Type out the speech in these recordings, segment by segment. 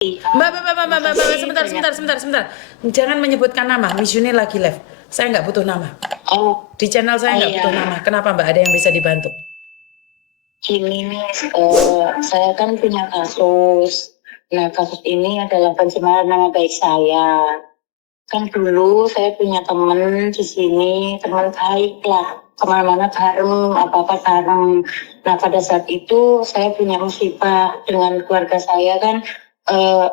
Mbak, sebentar. Jangan menyebutkan nama. Miss Yuni lagi live. Saya nggak butuh nama. Oh, Di channel saya nggak butuh nama. Kenapa Mbak? Ada yang bisa dibantu? gini Miss, saya kan punya kasus. Nah, kasus ini adalah pencemaran nama baik saya. Kan dulu saya punya teman di sini, teman baik lah. Kemana-mana bareng, apa-apa bareng. Nah, pada saat itu saya punya musibah dengan keluarga saya kan. eh,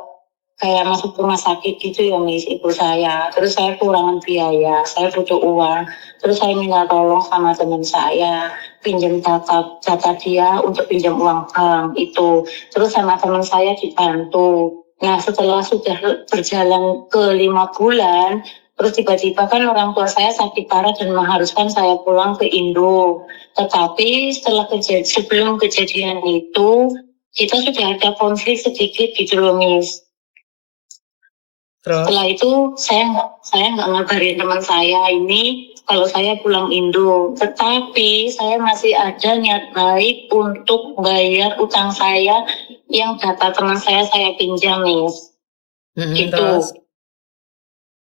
Kayak masuk rumah sakit gitu ya Miss, ibu saya. Terus saya kekurangan biaya, saya butuh uang. Terus saya minta tolong sama teman saya, pinjam data dia untuk pinjam uang bank itu. Terus sama teman saya dibantu. Nah setelah sudah berjalan ke 5 bulan, terus tiba-tiba kan orang tua saya sakit parah dan mengharuskan saya pulang ke Indo. Tetapi sebelum kejadian itu, kita sudah ada konflik sedikit gitu loh Miss. Terus? Setelah itu saya nggak ngabarin teman saya ini kalau saya pulang Indo, tetapi saya masih ada niat baik untuk bayar utang saya yang data teman saya pinjam, Miss. Gitu. Terus?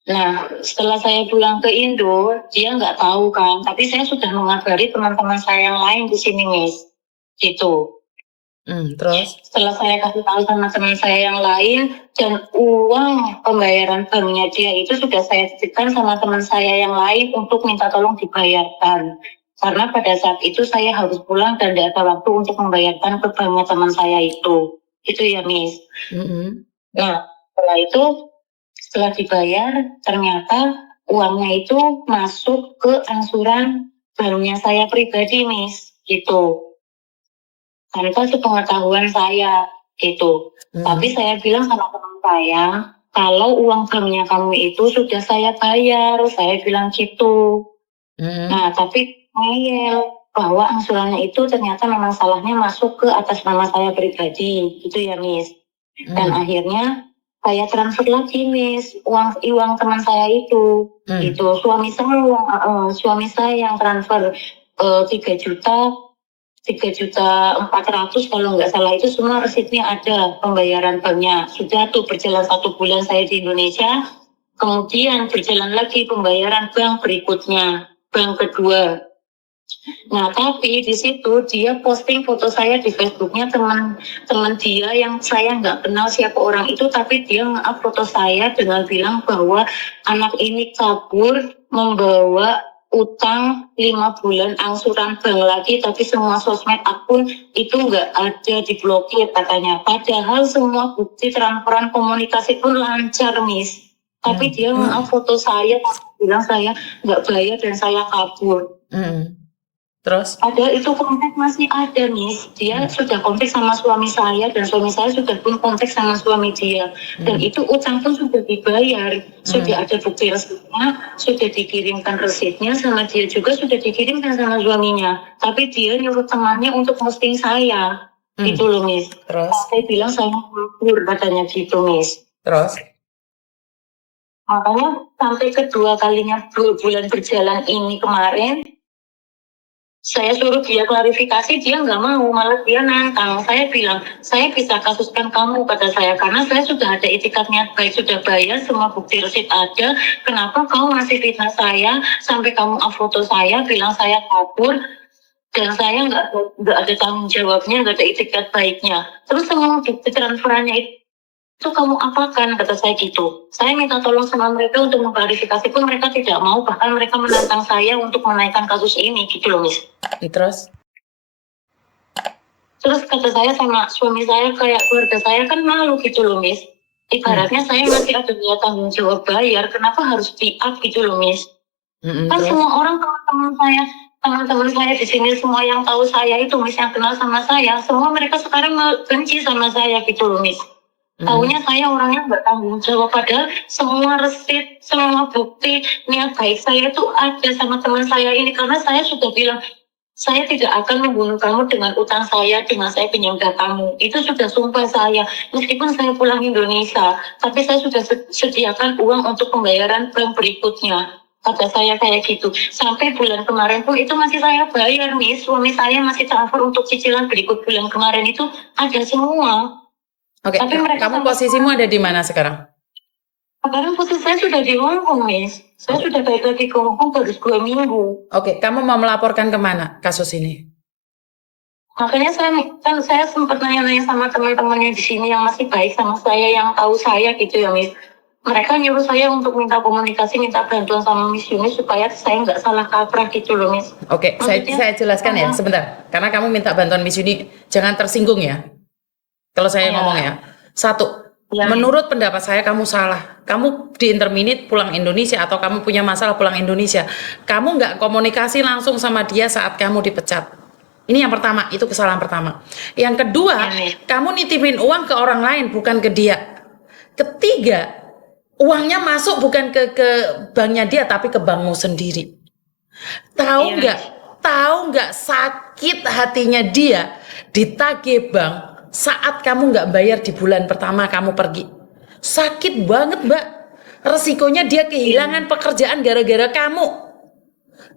Nah, setelah saya pulang ke Indo, dia nggak tahu kan, tapi saya sudah mengabari teman-teman saya yang lain di sini, Miss. Gitu. Terus? Setelah saya kasih tahu sama teman saya yang lain, dan uang pembayaran banknya dia itu sudah saya titipkan sama teman saya yang lain untuk minta tolong dibayarkan. Karena pada saat itu saya harus pulang dan tidak ada waktu untuk membayarkan ke banknya teman saya itu. Itu ya, Miss. Nah, setelah dibayar, ternyata uangnya itu masuk ke angsuran banknya saya pribadi, Miss. Gitu. Tanpa sepengetahuan saya gitu. Tapi saya bilang sama teman saya, kalau uang banknya kamu itu sudah saya bayar, saya bilang gitu. Nah, tapi ngeyel bahwa angsurannya itu ternyata memang salahnya masuk ke atas nama saya pribadi, gitu ya Miss. Dan akhirnya saya transfer lagi Miss, uang teman saya itu, gitu. Suami saya yang transfer 3.400.000 kalau nggak salah, itu semua resitnya ada, pembayaran banknya sudah tuh berjalan 1 bulan saya di Indonesia, kemudian berjalan lagi pembayaran bank berikutnya, bank kedua. Nah tapi di situ dia posting foto saya di Facebooknya teman dia yang saya nggak kenal siapa orang itu, tapi dia nge-up foto saya dengan bilang bahwa anak ini kabur membawa utang 5 bulan angsuran bank lagi, tapi semua sosmed akun itu nggak ada, diblokir katanya. Padahal semua bukti transferan komunikasi pun lancar, Miss. Tapi dia nge-up foto saya, bilang saya nggak bayar dan saya kabur. Terus? Padahal itu kontak masih ada, Miss. Dia sudah kontak sama suami saya dan suami saya sudah pun kontak sama suami dia. Dan itu utang pun sudah dibayar. Sudah ada bukti resitnya, sudah dikirimkan resitnya sama dia juga sudah dikirimkan sama suaminya. Tapi dia nyuruh temannya untuk posting saya. Itu loh, Miss. Terus? Saya bilang saya kabur katanya gitu, Miss. Terus? Makanya sampai kedua kalinya 2 bulan berjalan ini kemarin, saya suruh dia klarifikasi, dia nggak mau, malah dia nantang. Saya bilang, saya bisa kasuskan kamu, kata saya, karena saya sudah ada itikat niat baik, sudah bayar, semua bukti resit ada. Kenapa kamu masih fitnah saya, sampai kamu up foto saya, bilang saya kabur, dan saya nggak ada tanggung jawabnya, nggak ada itikat baiknya. Terus semua bukti transferannya itu kamu apakan, kata saya gitu. Saya minta tolong sama mereka untuk mengklarifikasi pun mereka tidak mau, bahkan mereka menantang saya untuk menaikkan kasus ini gitu loh, Miss. Terus kata saya sama suami saya, kayak keluarga saya kan malu gitu loh, Miss. Ibaratnya saya masih ada niat tanggung jawab bayar, kenapa harus di-up gitu loh, Miss. Kan semua orang, teman-teman saya di sini, semua yang tahu saya itu, Miss, yang kenal sama saya, semua mereka sekarang benci sama saya gitu loh, Miss. Taunya saya orangnya nggak tanggung jawab, padahal semua resit, semua bukti niat baik saya itu ada sama teman saya ini, karena saya sudah bilang, saya tidak akan membunuh kamu dengan utang saya, dengan saya pinjam datamu. Itu sudah sumpah saya, meskipun saya pulang Indonesia, tapi saya sudah sediakan uang untuk pembayaran bank berikutnya. Kata saya kayak gitu. Sampai bulan kemarin pun itu masih saya bayar, Miss. Suami saya masih transfer untuk cicilan berikut bulan kemarin itu ada semua. Oke, Tapi mereka kamu sama posisimu ada di mana sekarang? sekarang posisi saya sudah di Hong Kong, Miss. Saya sudah balik lagi ke Hong Kong baru 2 minggu. Oke, kamu mau melaporkan kemana kasus ini? Makanya saya sempat nanya-nanya sama teman-temannya di sini yang masih baik sama saya, yang tahu saya gitu ya, Miss. Mereka nyuruh saya untuk minta komunikasi, minta bantuan sama Miss Yuni supaya saya nggak salah kaprah gitu loh, Miss. Oke, saya jelaskan ya sebentar. Karena kamu minta bantuan Miss Yuni, jangan tersinggung ya. Kalau saya Ya. ngomong ya. Satu, Ya. menurut pendapat saya kamu salah. Kamu di interminate pulang Indonesia atau kamu punya masalah pulang Indonesia. Kamu nggak komunikasi langsung sama dia saat kamu dipecat. Ini yang pertama, itu kesalahan pertama. Yang kedua, Ya. kamu nitipin uang ke orang lain, bukan ke dia. Ketiga, uangnya masuk bukan ke banknya dia, tapi ke bankmu sendiri. Tahu Iya. nggak? Tahu nggak sakit hatinya dia ditagih bank saat kamu nggak bayar di bulan pertama kamu pergi. Sakit banget, Mbak. Resikonya dia kehilangan pekerjaan gara-gara kamu.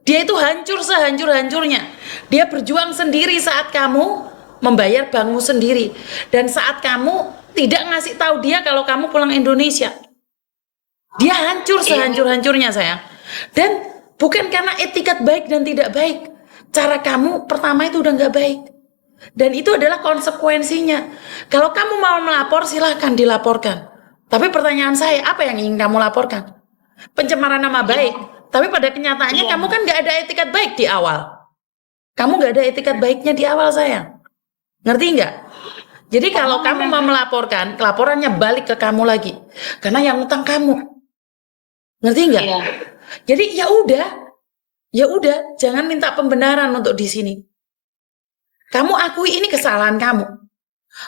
Dia itu hancur sehancur-hancurnya. Dia berjuang sendiri saat kamu membayar bankmu sendiri. Dan saat kamu tidak ngasih tahu dia kalau kamu pulang Indonesia. Dia hancur sehancur-hancurnya, sayang. Dan bukan karena etikat baik dan tidak baik. Cara kamu pertama itu udah nggak baik. Dan itu adalah konsekuensinya. Kalau kamu mau melapor, silahkan dilaporkan. Tapi pertanyaan saya, apa yang ingin kamu laporkan? Pencemaran nama baik. Tapi pada kenyataannya kamu kan nggak ada etikat baik di awal. Kamu nggak ada etikat baiknya di awal, sayang. Ngerti nggak? Jadi kalau kamu mau melaporkan, laporannya balik ke kamu lagi. Karena yang utang kamu. Ngerti nggak? Iya. Jadi ya udah, jangan minta pembenaran untuk di sini. Kamu akui ini kesalahan kamu.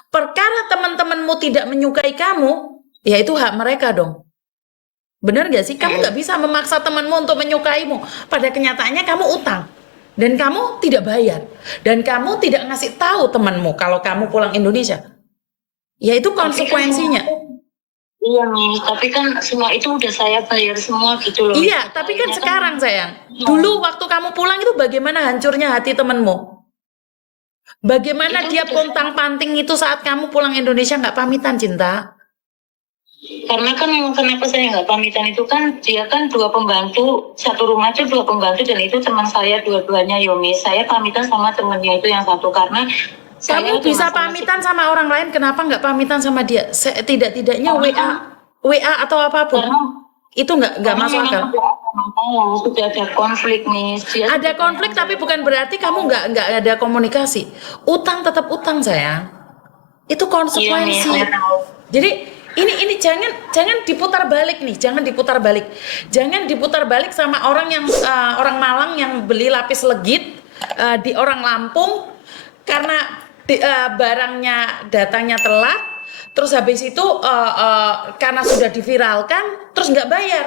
Perkara teman-temanmu tidak menyukai kamu, ya itu hak mereka dong. Benar nggak sih? Kamu nggak bisa memaksa temanmu untuk menyukaimu. Pada kenyataannya kamu utang. Dan kamu tidak bayar. Dan kamu tidak ngasih tahu temanmu kalau kamu pulang Indonesia. Ya itu konsekuensinya. Iya, Miss. Tapi kan semua itu udah saya bayar semua gitu loh. Iya, tapi kan sekarang sayang. Dulu waktu kamu pulang itu bagaimana hancurnya hati temanmu? Bagaimana dia pontang-panting itu saat kamu pulang Indonesia nggak pamitan, cinta? Karena kan memang kenapa saya nggak pamitan itu kan dia kan 2 pembantu, satu rumah itu 2 pembantu dan itu teman saya dua-duanya Yomi. Saya pamitan sama temennya itu yang satu karena Kamu bisa pamitan sama orang lain, kenapa nggak pamitan sama dia? Tidak-tidaknya WA atau apapun. Itu nggak masuk akal. Sudah ada konflik nih. Ada konflik tapi bukan berarti kamu nggak ada komunikasi. Utang tetap utang, sayang. Itu konsekuensi. Jadi ini jangan diputar balik nih, jangan diputar balik. Jangan diputar balik sama orang yang orang Malang yang beli lapis legit di orang Lampung karena barangnya datangnya telat, terus habis itu karena sudah diviralkan terus nggak bayar.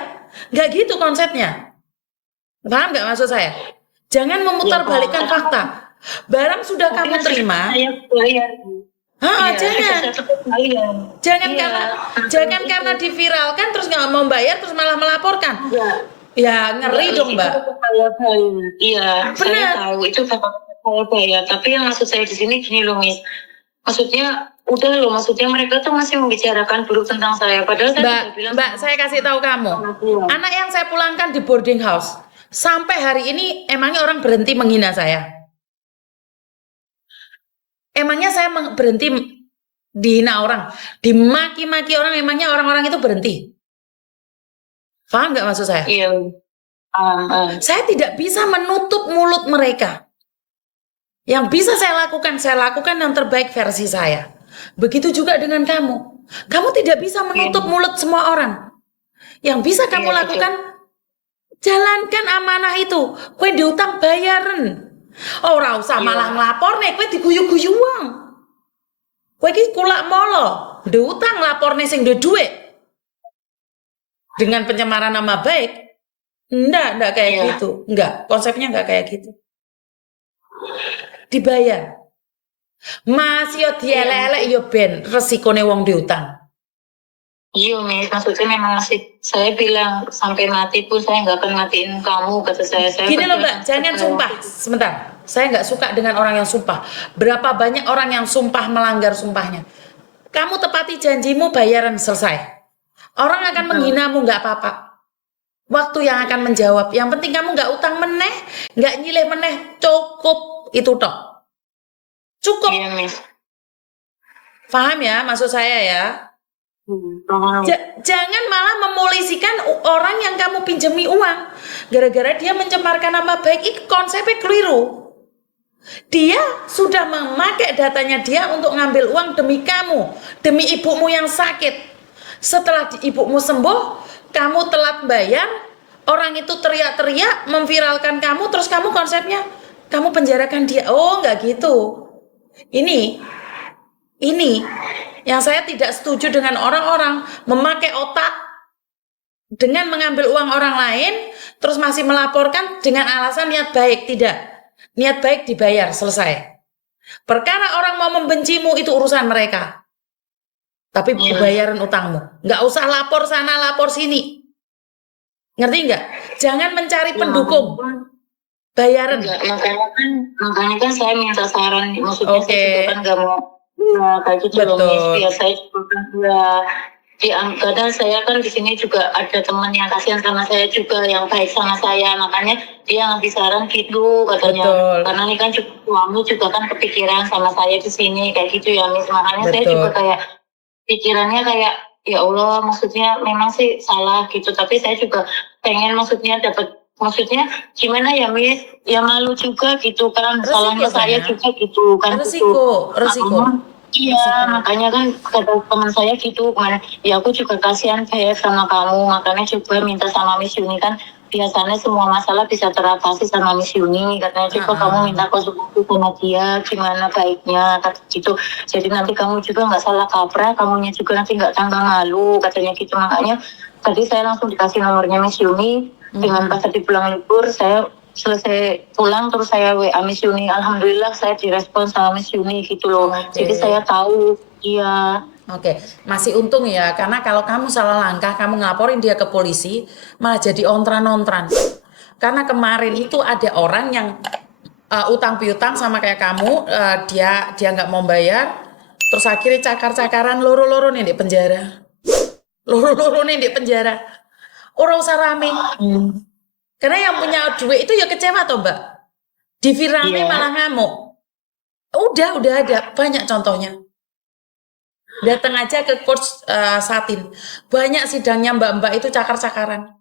Nggak gitu konsepnya. Paham nggak maksud saya? Jangan memutar balikkan fakta. Barang sudah kamu terima. Jangan karena diviralkan terus nggak mau bayar terus malah melaporkan. Ya ngeri dong, Mbak. Iya, saya tahu itu saya bayar. Tapi yang maksud saya di sini gini loh, Miss. Maksudnya udah loh, maksudnya mereka tuh masih membicarakan buruk tentang saya. Padahal saya Mbak, saya kasih tahu kamu. Anak yang saya pulangkan di boarding house sampai hari ini emangnya orang berhenti menghina saya? Emangnya saya berhenti dihina orang, dimaki-maki orang, emangnya orang-orang itu berhenti? Paham nggak maksud saya? Iya. Saya tidak bisa menutup mulut mereka. Yang bisa saya lakukan yang terbaik versi saya. Begitu juga dengan kamu. Kamu tidak bisa menutup mulut semua orang. Yang bisa kamu lakukan, jalankan amanah itu. Kue diutang bayaran. Ora usah malah ngelapor nih, kue diguyu-guyu uang. Kue iki kulak molo, diutang lapor nih sing duit. Dengan pencemaran nama baik. Enggak kayak gitu. Enggak, konsepnya enggak kayak gitu. Dibayar. Mas yo dielek-elek yo ben resikone wong diutang. Iya, Miss, maksudnya memang saya bilang sampai mati pun saya nggak akan matiin kamu, kata saya. Gini loh, Mbak, jangan sumpah. Sebentar, saya nggak suka dengan orang yang sumpah. Berapa banyak orang yang sumpah melanggar sumpahnya. kamu tepati janjimu, bayaran, selesai. Orang akan menghinamu nggak apa-apa. Waktu yang akan menjawab. Yang penting kamu nggak utang meneh, nggak nyileh meneh, cukup itu tok. Cukup. Iya, Miss. Paham ya maksud saya ya? Paham. Jangan malah memolisikan orang yang kamu pinjami uang. Gara-gara dia mencemarkan nama baik, itu konsepnya keliru. Dia sudah memakai datanya dia untuk ngambil uang demi kamu, demi ibumu yang sakit. Setelah ibumu sembuh, kamu telat bayar, orang itu teriak-teriak, memviralkan kamu, terus kamu konsepnya, kamu penjarakan dia. Oh, nggak gitu. Ini yang saya tidak setuju dengan orang-orang memakai otak dengan mengambil uang orang lain, terus masih melaporkan dengan alasan niat baik. Tidak. Niat baik dibayar, selesai. Perkara orang mau membencimu itu urusan mereka. Tapi bayaran utangmu. Nggak usah lapor sana, lapor sini. Ngerti nggak? Jangan mencari pendukung. Bayaran. Enggak, makanya kan saya minta saran, maksudnya Oke. saya juga kan nggak mau kayak gitu loh, Betul. Miss. Biar saya juga kan kadang saya kan di sini juga ada teman yang kasihan sama saya juga, yang baik sama saya, makanya dia ngasih saran gitu katanya. Betul. Karena ini kan suami juga kan kepikiran sama saya di sini kayak gitu ya, Miss. Makanya saya Betul. juga kayak pikirannya kayak ya Allah, maksudnya memang sih salah gitu, tapi saya juga pengen maksudnya gimana ya, Miss? Ya malu juga gitu kan, Resiko, salahnya saya sayang. juga gitu kan. Resiko. Iya, makanya kan kata teman saya gitu kan, ya aku juga kasihan kayak sama kamu, makanya juga minta sama Miss Yuni kan, biasanya semua masalah bisa teratasi sama Miss Yuni, katanya coba kamu minta konsultasi sama dia, gimana baiknya, kata gitu. Jadi nanti kamu juga nggak salah kaprah, kamunya juga nanti nggak tambah malu, katanya gitu. Makanya tadi saya langsung dikasih nomornya Miss Yuni, dengan pas tadi pulang libur, saya selesai pulang terus saya WA Miss Yuni, alhamdulillah saya direspon sama Miss Yuni gitu loh. Oke. Jadi saya tahu dia. Oke, masih untung ya, karena kalau kamu salah langkah, kamu ngelaporin dia ke polisi, malah jadi ontran-ontran. Karena kemarin itu ada orang yang utang piutang sama kayak kamu, dia nggak mau bayar, terus akhirnya cakar-cakaran loro-loro nih di penjara. Loro-loro nih di penjara. Orang usah rame. Karena yang punya duit itu ya kecewa toh Mbak. Diviralnya malah ngamuk. Udah ada banyak contohnya. Datang aja ke coach Satin. Banyak sidangnya mbak-mbak itu cakar-cakaran.